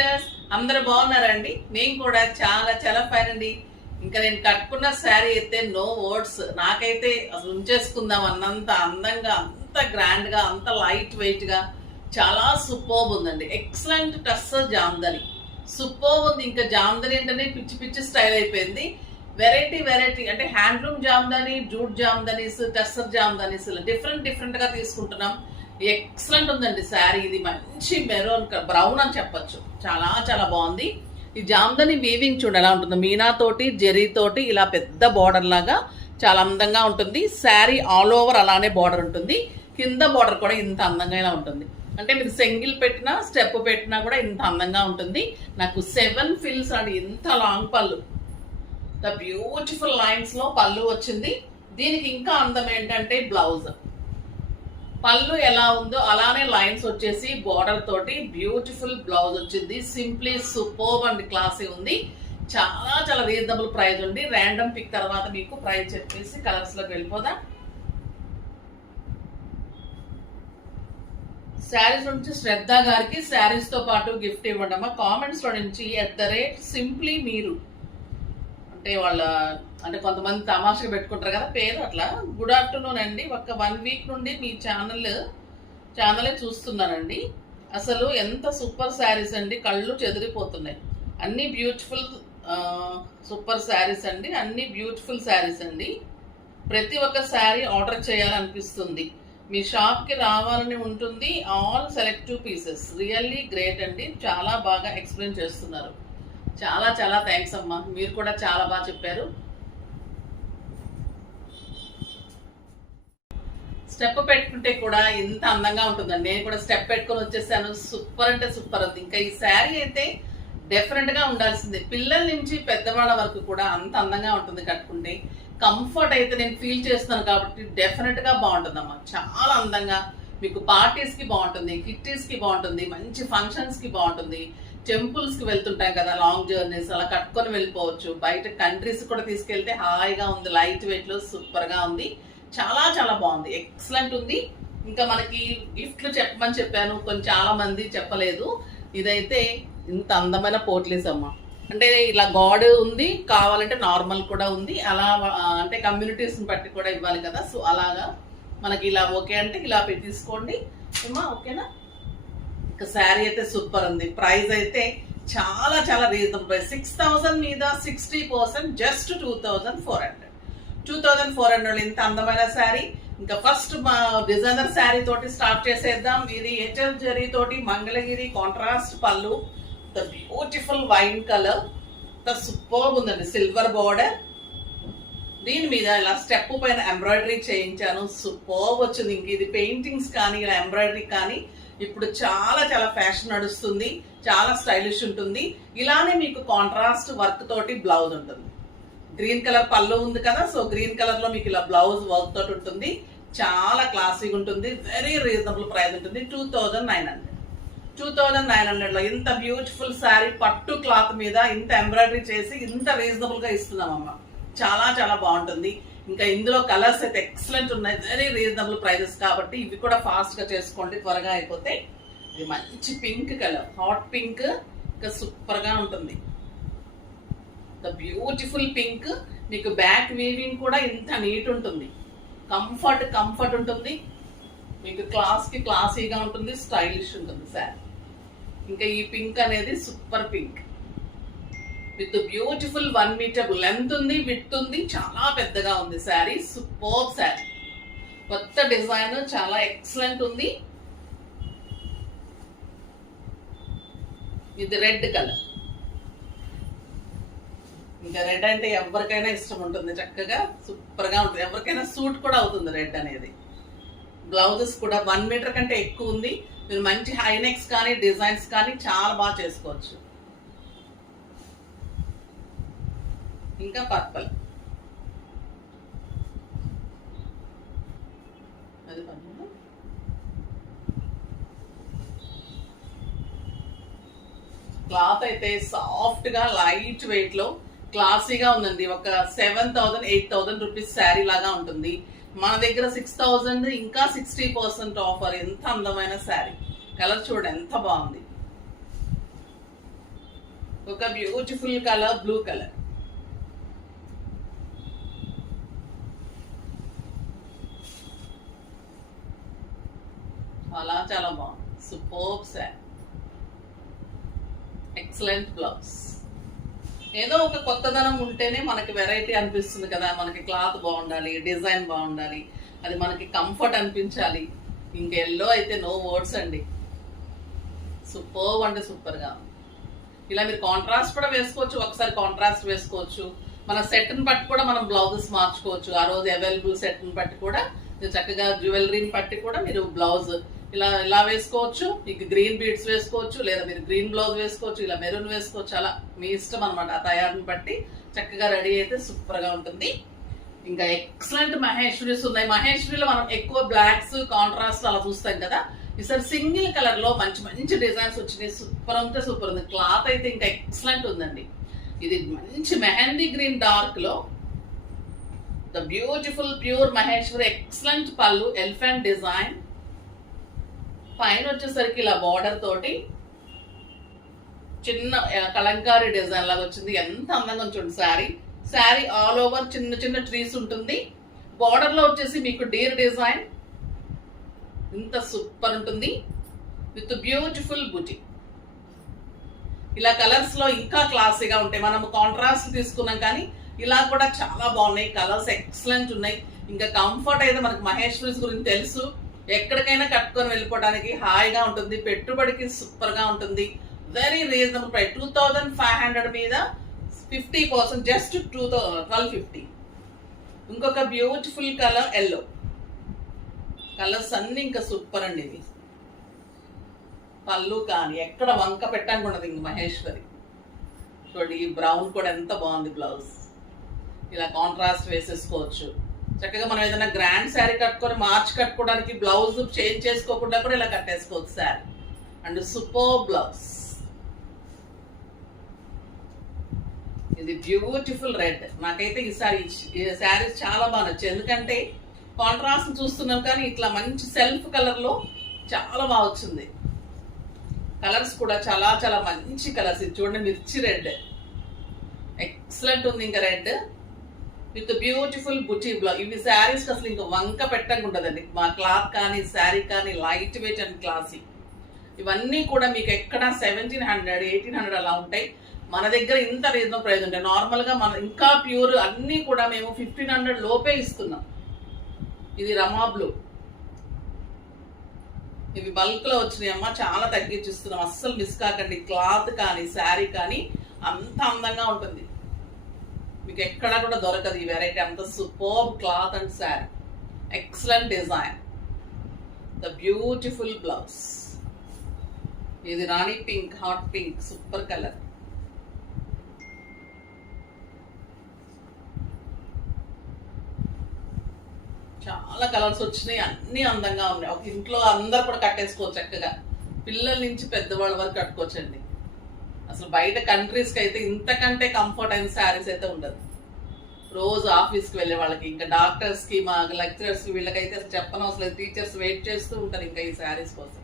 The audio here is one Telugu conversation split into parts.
సిస్టర్స్, అందరూ బాగున్నారండి? నేను కూడా చాలా చాలా ఫైన్ అండి. ఇంకా నేను కట్టుకున్న శారీ అయితే నో వర్డ్స్. నాకైతే అసలు ఉంచేసుకుందాం అన్నంత అందంగా, అంత గ్రాండ్ గా, అంత లైట్ వెయిట్ గా, చాలా సూపర్బ్ ఉందండి. ఎక్సలెంట్ టస్సర్ జామ్దని, సూపర్బ్ ఉంది. ఇంకా జామ్దని ఏంటనే పిచ్చి పిచ్చి స్టైల్ అయిపోయింది. వెరైటీ వెరైటీ అంటే handloom Jamdani, jute jamdanis, tussar jamdanis different గా తీసుకుంటున్నాం. ఎక్సలెంట్ ఉందండి శారీ. ఇది మంచి మెరూన్ బ్రౌన్ అని చెప్పొచ్చు. చాలా చాలా బాగుంది. ఈ జామ్దాని వీవింగ్ చూడ ఎలా ఉంటుందో, మీనా తోటి జెరీ తోటి ఇలా పెద్ద బార్డర్ లాగా చాలా అందంగా ఉంటుంది. శారీ ఆల్ ఓవర్ అలానే బార్డర్ ఉంటుంది. కింద బార్డర్ కూడా ఇంత అందంగా ఇలా ఉంటుంది. అంటే మీరు సింగిల్ పెట్టినా స్టెప్ పెట్టినా కూడా ఇంత అందంగా ఉంటుంది. నాకు 7 ఫిల్స్ అండి, ఇంత లాంగ్ పళ్ళు, ద బ్యూటిఫుల్ లైన్స్ లో పళ్ళు వచ్చింది. దీనికి ఇంకా అందం ఏంటంటే బ్లౌజ్, పళ్ళు ఎలా ఉందో అలానే లైన్స్ వచ్చేసి బార్డర్ తోటి బ్యూటిఫుల్ బ్లౌజ్ వచ్చింది. సింప్లీ సూపర్బ్ అండ్ క్లాసీ ఉంది. చాలా చాలా రీజనబుల్ ప్రైస్ ఉంది. ర్యాండమ్ పిక్ తర్వాత మీకు ప్రైస్ చెప్పేసి కలర్స్ లోకి వెళ్ళిపోదా. శారీస్ నుంచి శ్రద్ధ గారికి శారీస్ తో పాటు గిఫ్ట్ ఇవ్వండి. కామెంట్స్ లో నుంచి సింప్లీ మీరు అంటే వాళ్ళ అంటే కొంతమంది తమాషగా పెట్టుకుంటారు కదా పేరు, అట్లా గుడ్ ఆఫ్టర్నూన్ అండి. ఒక 1 వీక్ నుండి మీ ఛానలే చూస్తున్నానండి. అసలు ఎంత సూపర్ శారీస్ అండి, కళ్ళు చెదిరిపోతున్నాయి. అన్ని బ్యూటిఫుల్ సూపర్ శారీస్ అండి, అన్ని బ్యూటిఫుల్ శారీస్ అండి. ప్రతి ఒక్క శారీ ఆర్డర్ చేయాలనిపిస్తుంది. మీ షాప్కి రావాలని ఉంటుంది. All selective pieces, really great అండి. చాలా బాగా ఎక్స్ప్లెయిన్ చేస్తున్నారు. చాలా చాలా థ్యాంక్స్ అమ్మా, మీరు కూడా చాలా బాగా చెప్పారు. స్టెప్ పెట్టుకుంటే కూడా ఇంత అందంగా ఉంటుందండి. నేను కూడా స్టెప్ పెట్టుకొని వచ్చేసాను. సూపర్ అంటే సూపర్ ఉంది. ఇంకా ఈ శారీ అయితే డెఫినెట్ గా ఉండాల్సిందే. పిల్లల నుంచి పెద్దవాళ్ళ వరకు కూడా అంత అందంగా ఉంటుంది కట్టుకుంటే. కంఫర్ట్ అయితే నేను ఫీల్ చేస్తున్నాను కాబట్టి డెఫినెట్ గా బాగుంటుందమ్మా. చాలా అందంగా మీకు పార్టీస్ కి బాగుంటుంది, కిట్టీస్ కి బాగుంటుంది, మంచి ఫంక్షన్స్ కి బాగుంటుంది. టెంపుల్స్ కి వెళ్తుంటాం కదా, లాంగ్ జర్నీస్, అలా కట్టుకొని వెళ్ళిపోవచ్చు. బయట కంట్రీస్ కూడా తీసుకెళ్తే హాయిగా ఉంది. లైట్ వెయిట్ లో సూపర్ గా ఉంది. చాలా చాలా బాగుంది, ఎక్సలెంట్ ఉంది. ఇంకా మనకి గిఫ్ట్లు చెప్పమని చెప్పాను, చాలా మంది చెప్పలేదు. ఇదైతే ఇంత అందమైన పోట్లీస్ అమ్మ. అంటే ఇలా గాడ్ ఉంది, కావాలంటే నార్మల్ కూడా ఉంది. అలా అంటే కమ్యూనిటీస్ బట్టి కూడా ఇవ్వాలి కదా. సో అలాగా మనకి ఇలా ఓకే అంటే ఇలా పెట్టి తీసుకోండి అమ్మా, ఓకేనా. ఇంకా శారీ అయితే సూపర్ ఉంది. ప్రైస్ అయితే చాలా చాలా రీజనబుల్ ప్రైస్. 6000 మీద 60%, జస్ట్ 2400. 2400 ఇంత అందమైన శారీ. ఇంకా ఫస్ట్ మా డిజైనర్ శారీ తోటి స్టార్ట్ చేసేద్దాం. ఇది హెచ్ఎల్ జరీ తోటి మంగళగిరి కాంట్రాస్ట్ పళ్ళు, the beautiful wine colour, the super ఉందండి. సిల్వర్ బార్డర్, దీని మీద ఇలా స్టెప్ పైన ఎంబ్రాయిడరీ చేయించాను. సూపర్ వచ్చింది. ఇంక ఇది పెయింటింగ్స్ కానీ ఇలా ఎంబ్రాయిడరీ కానీ ఇప్పుడు చాలా చాలా ఫ్యాషన్ నడుస్తుంది. చాలా స్టైలిష్ ఉంటుంది. ఇలానే మీకు కాంట్రాస్ట్ వర్క్ తోటి బ్లౌజ్ ఉంటుంది. గ్రీన్ కలర్ పళ్ళు ఉంది కదా, సో గ్రీన్ కలర్ లో మీకు ఇలా బ్లౌజ్ వర్క్ తోటి ఉంటుంది. చాలా క్లాసీగా ఉంటుంది. వెరీ రీజనబుల్ ప్రైస్ ఉంటుంది. 2900. 2900 లో ఇంత బ్యూటిఫుల్ శారీ పట్టు క్లాత్ మీద ఇంత ఎంబ్రాయిడరీ చేసి ఇంత రీజనబుల్ గా ఇస్తున్నామమ్మా. చాలా చాలా బాగుంటుంది. ఇంకా ఇందులో కలర్స్ అయితే ఎక్సలెంట్ ఉన్నాయి. వెరీ రీజనబుల్ ప్రైజెస్ కాబట్టి ఇవి కూడా ఫాస్ట్ గా చేసుకోండి, త్వరగా అయిపోతే. ఇది మంచి పింక్ కలర్, హాట్ పింక్, ఇంకా సూపర్ గా ఉంటుంది. The beautiful pink. మీకు బ్యాక్ వీవింగ్ కూడా ఇంత నీట్ ఉంటుంది. కంఫర్ట్ ఉంటుంది. మీకు క్లాసీగా ఉంటుంది, స్టైలిష్ ఉంటుంది శారీ. ఇంకా ఈ పింక్ అనేది super pink with beautiful 1 metre length ఉంది, విడ్త్ ఉంది. చాలా పెద్దగా ఉంది శారీ. సూపర్ శారీ, కొత్త డిజైన్, చాలా ఎక్సలెంట్ ఉంది. ఇది రెడ్ కలర్. ఇంకా రెడ్ అంటే ఎవరికైనా ఇష్టం ఉంటుంది. చక్కగా సూపర్ గా ఉంటుంది. ఎవరికైనా సూట్ కూడా అవుతుంది రెడ్ అనేది. బ్లౌజెస్ కూడా 1 మీటర్ కంటే ఎక్కువ ఉంది. మీరు మంచి హైనెక్స్ కానీ డిజైన్స్ కానీ చాలా బాగా చేసుకోవచ్చు. ఇంకా పర్పల్, అది క్లాత్ అయితే సాఫ్ట్ గా లైట్ వెయిట్ లో క్లాసీగా ఉందండి. ఒక 7000 8000 రూపీస్ శారీ లాగా ఉంటుంది. మన దగ్గర 6000, ఇంకా 60% ఆఫర్. ఎంత అందమైన శారీ. కలర్ చూడండి ఎంత బాగుంది. ఒక బ్యూటిఫుల్ కలర్ బ్లూ కలర్. చాలా చాలా బాగుంది. సూపర్బ్ శారీ. Excellent blouse. ఏదో ఒక కొత్తదనం ఉంటేనే మనకి వెరైటీ అనిపిస్తుంది కదా. మనకి క్లాత్ బాగుండాలి, డిజైన్ బాగుండాలి, అది మనకి కంఫర్ట్ అనిపించాలి. ఇంక ఎల్లో అయితే నో వర్డ్స్ అండి. సూపర్ అంటే సూపర్గా. ఇలా మీరు కాంట్రాస్ట్ కూడా వేసుకోవచ్చు, ఒకసారి కాంట్రాస్ట్ వేసుకోవచ్చు. మన సెట్ని బట్టి కూడా మనం బ్లౌజెస్ మార్చుకోవచ్చు. ఆ రోజు అవైలబుల్ సెట్ని బట్టి కూడా మీరు చక్కగా జ్యువెలరీని బట్టి కూడా మీరు బ్లౌజ్ ఇలా వేసుకోవచ్చు. మీకు గ్రీన్ బీడ్స్ వేసుకోవచ్చు, లేదా మీరు గ్రీన్ బ్లౌజ్ వేసుకోవచ్చు, ఇలా మెరూన్ వేసుకోవచ్చు. అలా మీ ఇష్టం అనమాట. ఆ తయారుని బట్టి చక్కగా రెడీ అయితే సూపర్ గా ఉంటుంది. ఇంకా ఎక్సలెంట్ మహేశ్వరీస్ ఉన్నాయి. మహేశ్వరిలో మనం ఎక్కువ బ్లాక్స్ కాంట్రాస్ట్ అలా చూస్తాం కదా. ఈసారి సింగిల్ కలర్ లో మంచి మంచి డిజైన్స్ వచ్చినాయి. సూపర్ అంటే సూపర్ ఉంది. క్లాత్ అయితే ఇంకా ఎక్సలెంట్ ఉందండి. ఇది మంచి మెహందీ గ్రీన్ డార్క్ లో the beautiful pure Maheshwari. Excellent పళ్ళు, ఎలిఫెంట్ డిజైన్. పైన వచ్చేసరికి ఇలా బార్డర్ తోటి చిన్న కలంకారీ డిజైన్ లాగా వచ్చింది. ఎంత అందంగా చూడండి శారీ. శారీ ఆల్ ఓవర్ చిన్న చిన్న ట్రీస్ ఉంటుంది. బార్డర్ లో వచ్చేసి మీకు డీర్ డిజైన్. ఇంత సూపర్ ఉంటుంది విత్ బ్యూటిఫుల్ బుటీ. ఇలా కలర్స్ లో ఇంకా క్లాసీగా ఉంటాయి. మనం కాంట్రాస్ట్ తీసుకున్నాం కానీ ఇలా కూడా చాలా బాగున్నాయి. కలర్స్ ఎక్సలెంట్ ఉన్నాయి. ఇంకా కంఫర్ట్ అయితే మనకి మహేశ్వరీస్ గురించి తెలుసు. ఎక్కడికైనా కట్టుకొని వెళ్ళిపోవడానికి హాయిగా ఉంటుంది. పెట్టుబడికి సూపర్ గా ఉంటుంది. Very reasonable price. 2500 మీద 50%, జస్ట్ 1250. ఇంకొక బ్యూటిఫుల్ కలర్ ఎల్లో. కలర్స్ అన్ని ఇంకా సూపర్ అండి. ఇవి పళ్ళు కానీ ఎక్కడ వంక పెట్టడానికి ఉండదు. ఇంక మహేశ్వరి చూడండి. ఈ బ్రౌన్ కూడా ఎంత బాగుంది. బ్లౌజ్ ఇలా కాంట్రాస్ట్ వేసేసుకోవచ్చు. చక్కగా మనం ఏదైనా గ్రాండ్ శారీ కట్టుకొని మార్చి కట్టుకోవడానికి బ్లౌజ్ చేంజ్ చేసుకోకుండా కూడా ఇలా కట్టేసుకోవచ్చు శారీ. And super blouse. ఇది బ్యూటిఫుల్ రెడ్. నాకైతే ఈ శారీస్ చాలా బాగా నచ్చాయి. ఎందుకంటే కాంట్రాస్ట్ చూస్తున్నాం కానీ ఇట్లా మంచి సెల్ఫ్ కలర్ లో చాలా బాగా వచ్చింది. కలర్స్ కూడా చాలా చాలా మంచి కలర్స్. ఇది చూడండి, మిర్చి రెడ్ ఎక్సలెంట్ ఉంది. ఇంకా red with beautiful buti blouse. ఇవి శారీస్ అసలు ఇంకా వంక పెట్టడానికి ఉంటుందండి. మా క్లాత్ కానీ శారీ కానీ లైట్ వెయిట్ అండ్ క్లాసీ. ఇవన్నీ కూడా మీకు ఎక్కడ 1700, 1800 అలా ఉంటాయి. మన దగ్గర ఇంత రీజనబుల్ ప్రైస్ ఉంటాయి. నార్మల్గా మన ఇంకా ప్యూర్ అన్నీ కూడా మేము 1500 లోపే ఇస్తున్నాం. ఇది రమా బ్లూ. ఇవి బల్క్ లో వచ్చినాయి అమ్మ. చాలా తగ్గించిస్తున్నాం. అస్సలు మిస్ కాకండి. క్లాత్ కానీ శారీ కానీ అంత అందంగా ఉంటుంది. మీకు ఎక్కడ కూడా దొరకదు ఈ వెరైటీ. అంత super cloth and sari. Excellent design. The beautiful blouse. ఇది rani pink, hot pink, super colour. చాలా కలర్స్ వచ్చినాయి. అన్ని అందంగా ఉన్నాయి. ఒక ఇంట్లో అందరు కూడా కట్టేసుకోవచ్చు చక్కగా. పిల్లల నుంచి పెద్దవాళ్ళ వరకు కట్టుకోవచ్చండి. అసలు బయట కంట్రీస్కి అయితే ఇంతకంటే కంఫర్ట్ అయిన శారీస్ అయితే ఉండదు. రోజు ఆఫీస్కి వెళ్ళే వాళ్ళకి, ఇంకా డాక్టర్స్కి, మా లెక్చరర్స్కి, వీళ్ళకైతే అసలు చెప్పనవసరం లేదు. టీచర్స్ వెయిట్ చేస్తూ ఉంటారు ఇంకా ఈ శారీస్ కోసం.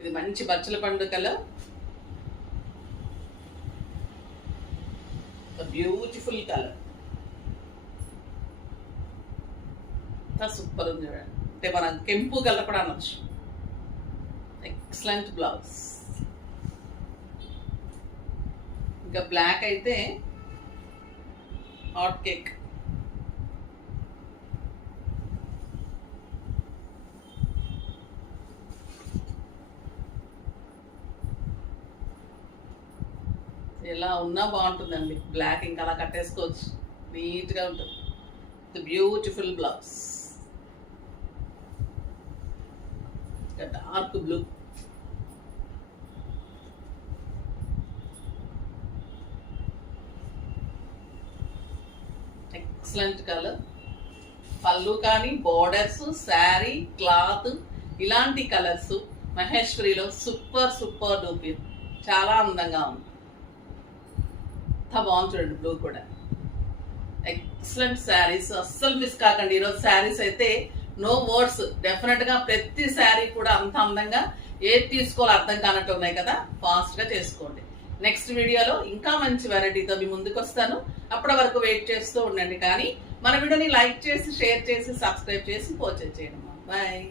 ఇది మంచి బచ్చల పండు కలర్. Beautiful colour. సూపర్ ఉంది చూడండి. అంటే మనం కెంపు కలర్ కూడా అనొచ్చు. Excellent blouse. ఇంకా బ్లాక్ అయితే హాట్ కేక్. ఎలా ఉన్నా బాగుంటుందండి. బ్లాక్ ఇంకా అలా కట్టేసుకోవచ్చు. నీట్గా ఉంటుంది. The beautiful blouse. Dark blue. Excellent colour. పళ్ళు కానీ బార్డర్స్, శారీ, క్లాత్ ఇలాంటి కలర్స్ మహేశ్వరిలో సూపర్ సూపర్ డూపర్. చాలా అందంగా ఉంది. బాగుంది చూడండి. బ్లూ కూడా ఎక్సలెంట్ శారీస్. అస్సలు మిస్ కాకండి. ఈరోజు శారీస్ అయితే నో వర్డ్స్. డెఫినెట్ గా ప్రతి శారీ కూడా అంత అందంగా ఏది తీసుకోవాలో అర్థం కానట్టు ఉన్నాయి కదా. ఫాస్ట్ గా చేసుకోండి. నెక్స్ట్ వీడియోలో ఇంకా మంచి వెరైటీతో మీ ముందుకు వస్తాను. అప్పటి వరకు వెయిట్ చేస్తూ ఉండండి. కానీ మన వీడియోని లైక్ చేసి, షేర్ చేసి, సబ్స్క్రైబ్ చేసి పర్చేజ్ చేయండి. బాయ్.